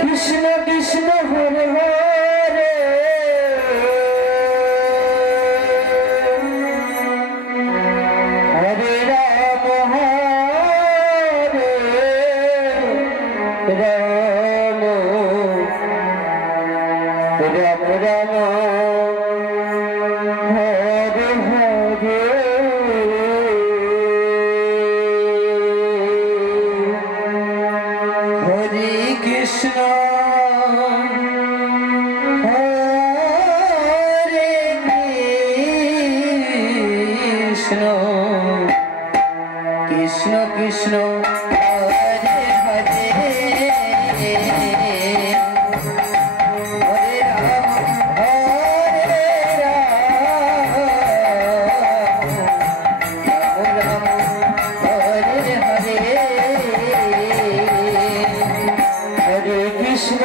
Krishna Krishna Hare Hare Hare Ram Ram Ram Hare Hare Hare Krishna Krishna Krishna Hare Hare Hare Ram Ram Hare Hare Hare Krishna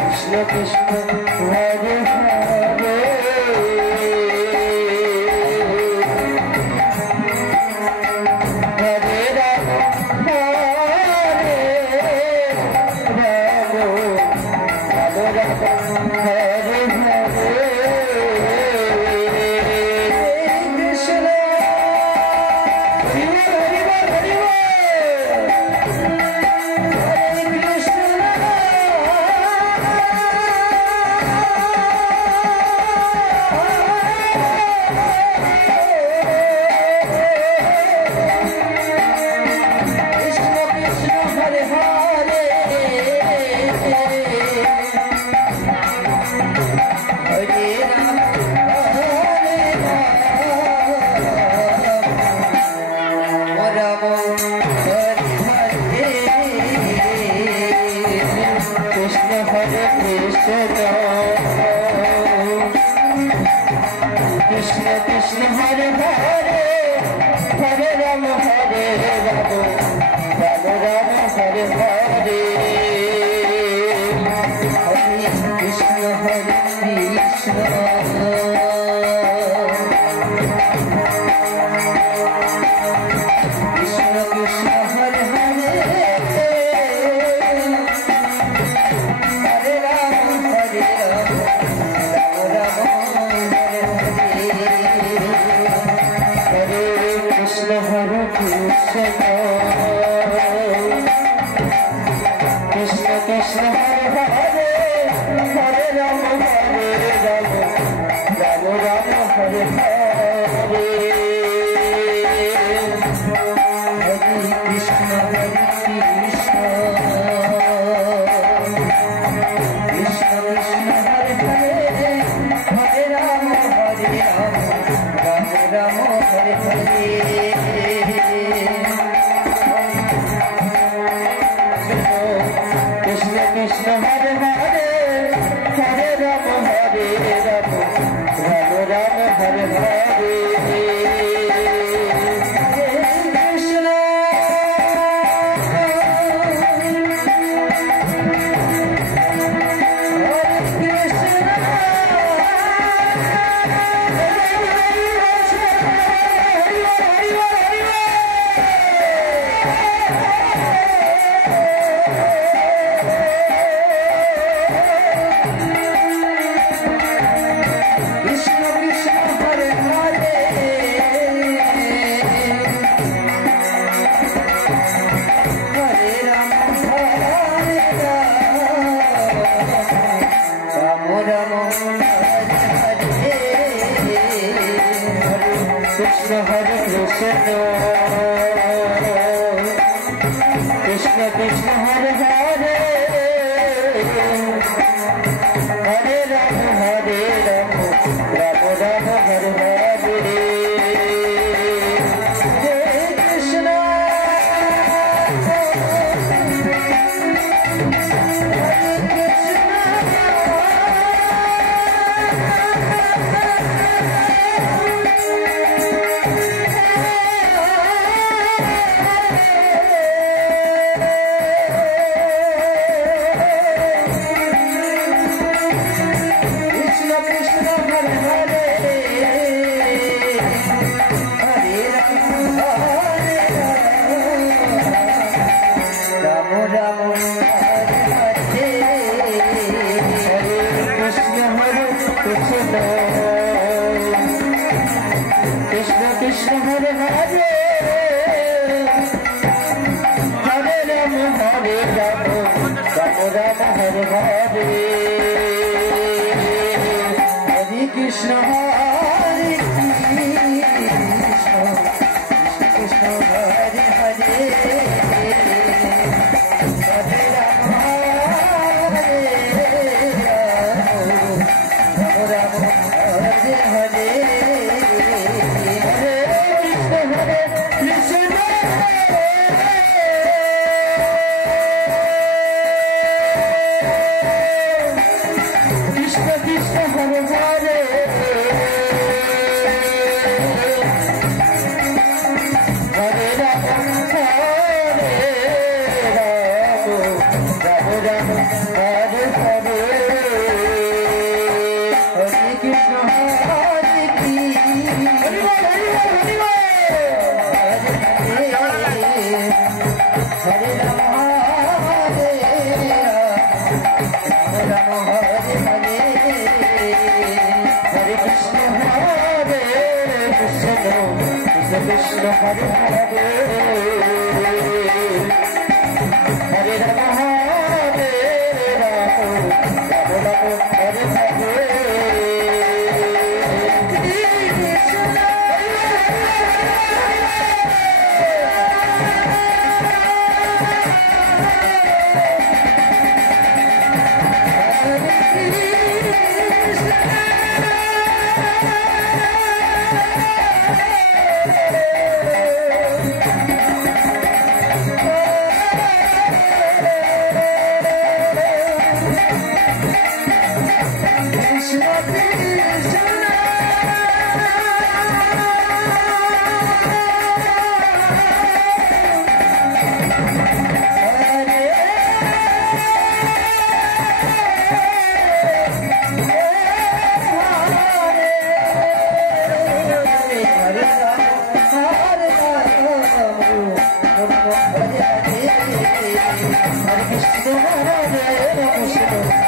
Krishna Krishna Hare Hare Hare Ram Hare Hare Krishna Hare Hare Krishna Krishna Hare Hare Hare Ram Hare Ram Ram Ram Hare Hare Hare Krishna Hare Krishna Krishna Krishna Hare Hare Hare Ram Hare Ram Ram Hare Krishna Hare Krishna Krishna Krishna Hare Hare Hare Ram Ram Ram Hare Hare Hare Krishna Hare Krishna Krishna Krishna Hare Hare Hare Ram Ram Ram Hare Hare Rama Hare Hare Hare Krishna Hare Krishna Krishna Hare Hare Hare Rama Hare Rama Hare Hare Krishna Hare Hare Hare Rama Hare Rama Rama Rama Hare Hare Hare Krishna Hare Krishna